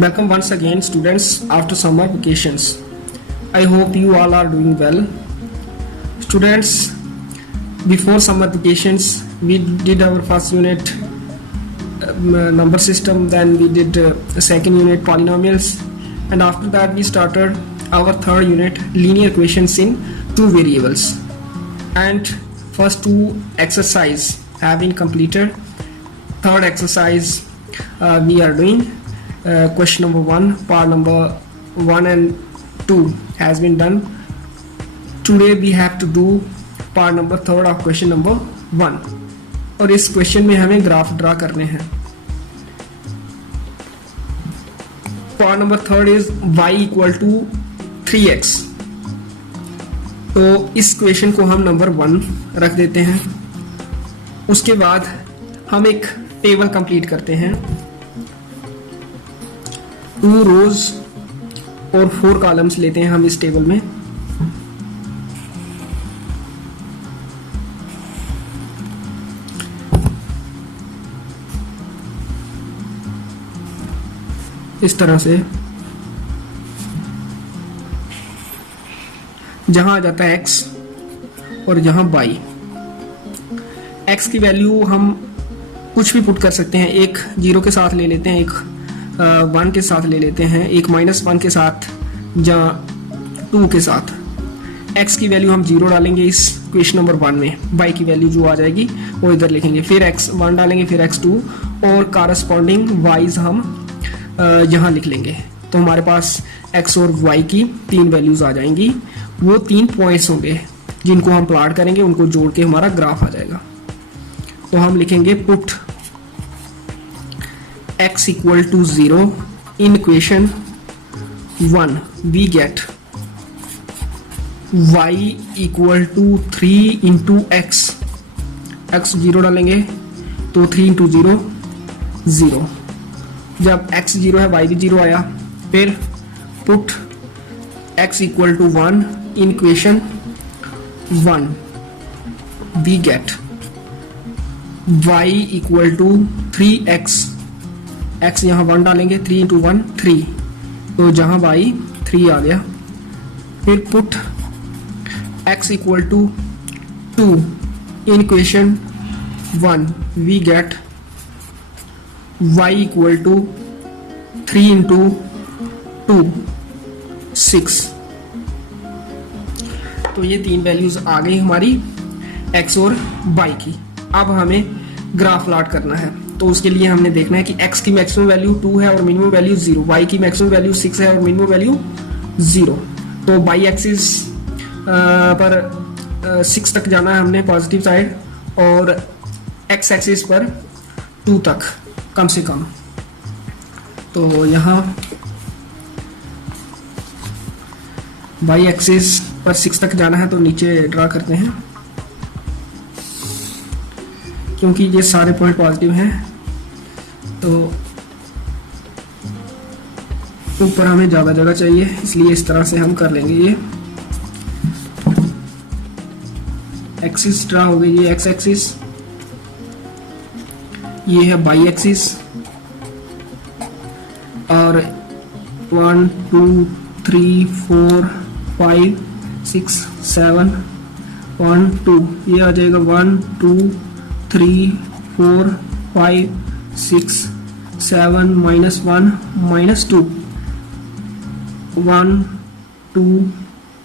Welcome once again, students, after summer vacations. I hope you all are doing well. Students, before summer vacations, we did our first unit number system, then we did second unit polynomials, and after that we started our third unit linear equations in two variables. And first two exercise have been completed. Third exercise we are doing. Question number 1, part number 1 and 2 has been done. Today we have to do part number 3 of question number 1. और इस question में हमें graph draw करने हैं. Part number 3 is y equal to 3x. तो इस question को हम नंबर 1 रख देते हैं. उसके बाद हम एक टेबल कंप्लीट करते हैं. 2 रोज और 4 कॉलम्स लेते हैं हम इस टेबल में. इस तरह से जहां आ जाता है x और जहां y. x की वैल्यू हम कुछ भी पुट कर सकते हैं. एक 0 के साथ ले लेते हैं, एक 1 के साथ ले लेते हैं, एक -1 के साथ या 2 के साथ. x की वैल्यू हम 0 डालेंगे इस क्वेश्चन नंबर 1 में. y की वैल्यू जो आ जाएगी वो इधर लिखेंगे. फिर x1 डालेंगे, फिर x2 और कारस्पॉन्डिंग y's हम यहाँ लिख लेंगे. तो हमारे पास x और y की 3 वैल्यूज आ जाएंगी. वो 3 पॉइंट्स होंगे जिनको हम प्लॉट करेंगे, उनको जोड़ के हमारा ग्राफ आ जाएगा. तो हम लिखेंगे put x equal to 0 in equation 1. We get y equal to 3 into x. x 0 डालेंगे तो 3 इंटू 0 0. जब x 0 है y भी 0 आया. फिर put x equal to 1 in equation 1. We get y equal to 3x. x यहाँ 1 डालेंगे, 3 इंटू 1 3. तो जहाँ y 3 आ गया. फिर put x equal to 2 in equation 1. We get y equal to 3 into 2 6. तो ये 3 वैल्यूज आ गई हमारी x और y की. अब हमें ग्राफ प्लॉट करना है. तो उसके लिए हमने देखना है कि x की मैक्सिमम वैल्यू 2 है और मिनिमम वैल्यू 0, y की मैक्सिमम वैल्यू 6 है और मिनिमम वैल्यू 0. तो y एक्सिस पर 6 तक जाना है हमने पॉजिटिव साइड, और x एक्सिस पर 2 तक कम से कम. तो यहाँ y एक्सिस पर 6 तक जाना है, तो नीचे ड्रा करते हैं. क्योंकि ये सारे पॉइंट पॉजिटिव हैं तो ऊपर हमें ज़्यादा जगह चाहिए, इसलिए इस तरह से हम कर लेंगे. ये एक्सिस ड्रा हो गई. ये x एक्सिस, ये है y एक्सिस, और 1 2 3 4 5 6 7 1 2 ये आ जाएगा 1 2 3 4 5 6 7 -1 -2 1 2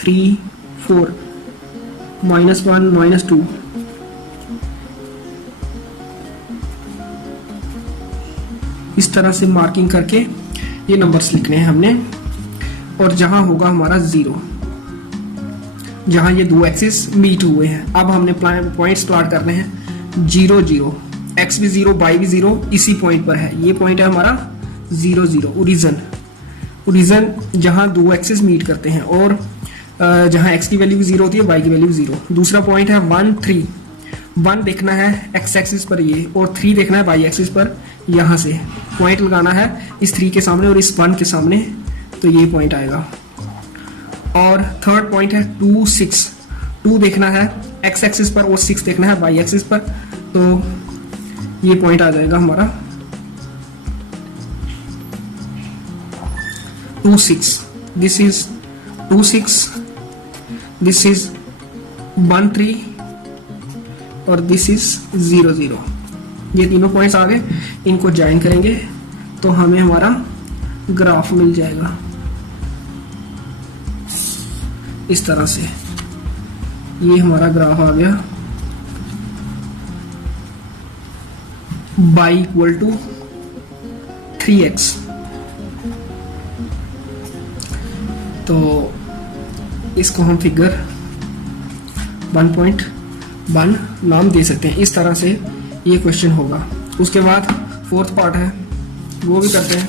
3 4 -1 -2. इस तरह से मार्किंग करके ये नंबर्स लिखने हैं हमने. और जहां होगा हमारा 0, जहां ये 2 एक्सिस मीट हुए हैं. अब हमने पॉइंट्स प्लॉट करने हैं. 0 0, x भी 0 y भी 0 इसी पॉइंट पर है. ये पॉइंट है हमारा 0 0 ओरिजिन जहां 2 एक्सिस मीट करते हैं, और जहां x की वैल्यू 0 होती है, y की वैल्यू 0. दूसरा पॉइंट है 1 3. 1 देखना है x एक्सिस पर ये, और 3 देखना है y एक्सिस पर. यहाँ से पॉइंट लगाना है इस 3 के सामने और इस 1 के सामने, तो ये पॉइंट आएगा. और थर्ड पॉइंट है 2 6. 2 देखना है x एक्सिस पर और 6 देखना है y एक्सिस पर, तो ये पॉइंट आ जाएगा हमारा 2 6, दिस इज 2 6, दिस इज 1 3 और दिस इज 0 0। ये तीनों पॉइंट्स आ गए, इनको ज्वाइन करेंगे तो हमें हमारा ग्राफ मिल जाएगा इस तरह से। ये हमारा ग्राफ आ गया y इक्वल टू 3x। तो इसको हम फिगर 1.1 नाम दे सकते हैं। इस तरह से ये क्वेश्चन होगा। उसके बाद फोर्थ पार्ट है, वो भी करते हैं।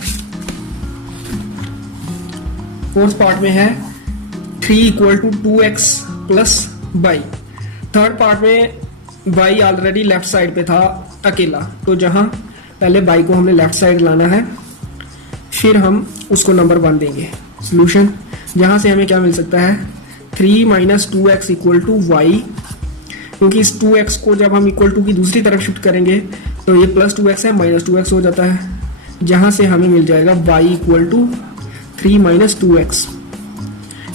फोर्थ पार्ट में है 3 equal to 2x plus y। Third part में y ऑलरेडी लेफ्ट साइड पे था अकेला, तो जहां पहले y को हमने लेफ्ट साइड लाना है, फिर हम उसको नंबर 1 देंगे। सोल्यूशन जहां से हमें क्या मिल सकता है, 3 minus 2x equal to Y, क्योंकि इस 2x को जब हम इक्वल टू की दूसरी तरफ शिफ्ट करेंगे तो ये प्लस 2x है, माइनस 2x हो जाता है, जहां से हमें मिल जाएगा y equal to 3 minus 2x।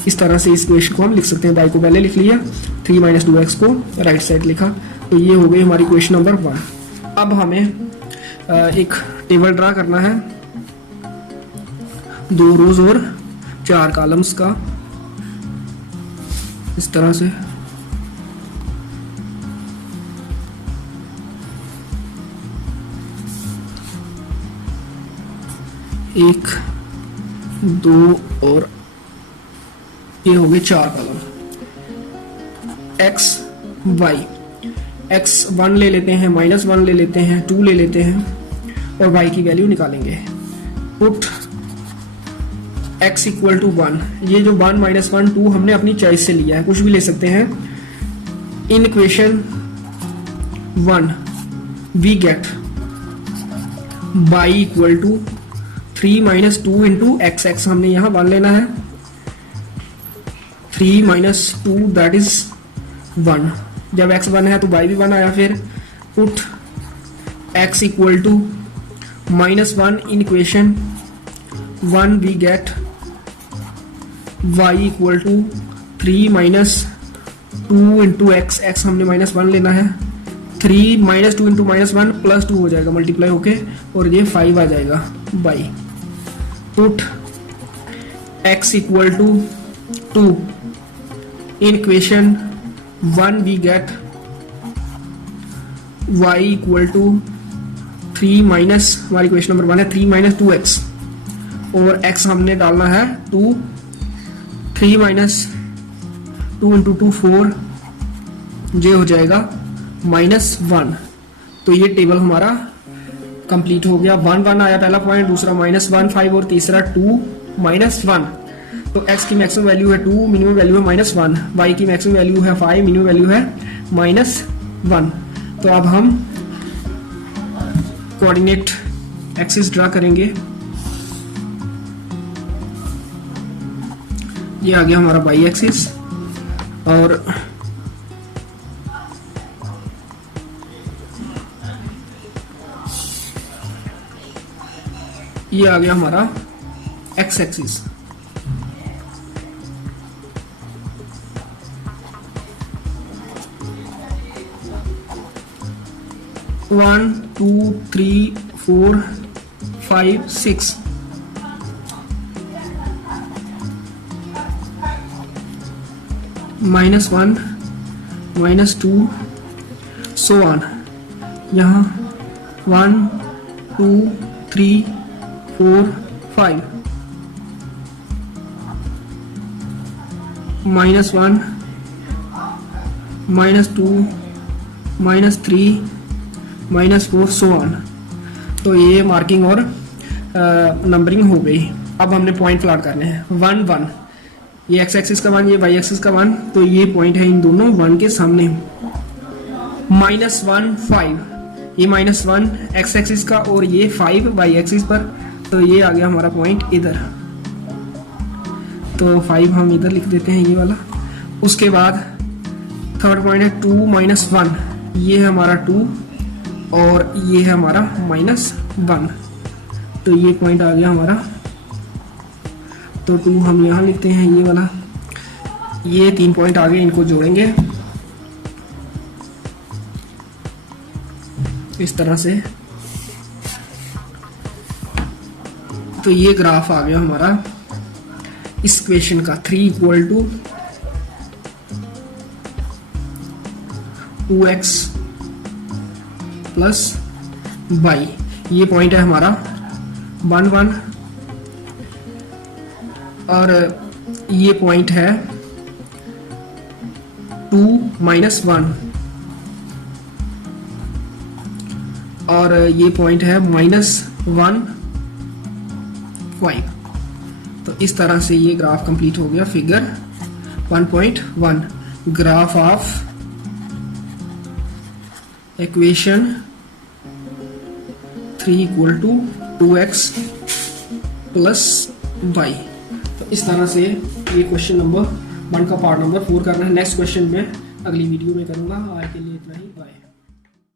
इस तरह से इस क्वेश्चन को हम लिख सकते हैं। y को पहले लिख लिया, 3 माइनस 2x को राइट साइड लिखा, तो ये हो गई हमारी क्वेश्चन नंबर 1। अब हमें एक टेबल ड्रा करना है 2 रोज और 4 कॉलम्स का, इस तरह से। एक, 2 और ये हो गए 4 कॉलम। x y, x 1 ले लेते हैं, माइनस 1 ले लेते हैं, 2 ले लेते हैं और y की वैल्यू निकालेंगे। पुट x इक्वल टू 1, ये जो 1 माइनस 1 2 हमने अपनी चॉइस से लिया है, कुछ भी ले सकते हैं। In equation 1 we get y equal to 3 minus 2 into x, x हमने यहाँ 1 लेना है, 3 माइनस 2 दैट इज 1। जब x 1 है तो y भी 1 आया। फिर put x equal to minus 1 in equation 1 we get y equal to 3 minus 2 into x, x हमने माइनस 1 लेना है, 3 माइनस 2 इंटू माइनस 1 प्लस 2 हो जाएगा मल्टीप्लाई होके, और ये 5 आ जाएगा by. Put x equal to 2 in equation 1 we get y equal to 3 minus, हमारी क्वेश्चन नंबर 1 है 3 माइनस 2x, और x हमने डालना है 2, 3 माइनस 2 इंटू 2 4, ये हो जाएगा माइनस 1। तो ये टेबल हमारा कंप्लीट हो गया। 1 1 आया पहला पॉइंट, दूसरा माइनस 1 5 और तीसरा 2 माइनस 1। तो x की मैक्सिमम वैल्यू है 2, मिनिमम वैल्यू है माइनस 1, y की मैक्सिमम वैल्यू है 5, मिनिमम वैल्यू है माइनस 1। तो अब हम कोऑर्डिनेट एक्सिस ड्रा करेंगे। ये आ गया हमारा y एक्सिस, और ये आ गया हमारा x axis. One 2 3 4 5 6, minus 1 minus 2 so on. यहाँ 1 2 3 4 5, minus 1 minus 2 minus 3 minus 4 so on. तो ये मार्किंग और नंबरिंग हो गई। अब हमने पॉइंट प्लॉट करने हैं। 1 1, ये x एक्सिस का 1, ये y एक्सिस का 1, तो ये पॉइंट है इन दोनों 1 के सामने। माइनस 1 5, ये माइनस 1 x एक्सिस का और ये 5 y एक्सिस पर, तो ये आ गया हमारा पॉइंट इधर। तो 5 हम इधर लिख देते हैं, ये वाला। उसके बाद थर्ड पॉइंट है 2 माइनस 1, ये है हमारा 2 और ये है हमारा माइनस 1। तो ये पॉइंट आ गया हमारा तो 2 हम यहाँ लिखते हैं, ये वाला, ये 3 पॉइंट आगे इनको जोड़ेंगे इस तरह से। तो ये ग्राफ आ गया हमारा इस इक्वेशन का 3 equal to 2x plus y। ये पॉइंट है हमारा 1 1 और ये पॉइंट है 2 - 1 और ये पॉइंट है -1 5। तो इस तरह से ये ग्राफ कंप्लीट हो गया। Figure 1.1 graph of equation 3 equal to 2x plus y। तो इस तरह से ये क्वेश्चन नंबर 1 का पार्ट नंबर 4 करना है। नेक्स्ट क्वेश्चन में अगली वीडियो में करूंगा। आज के लिए इतना ही, बाय।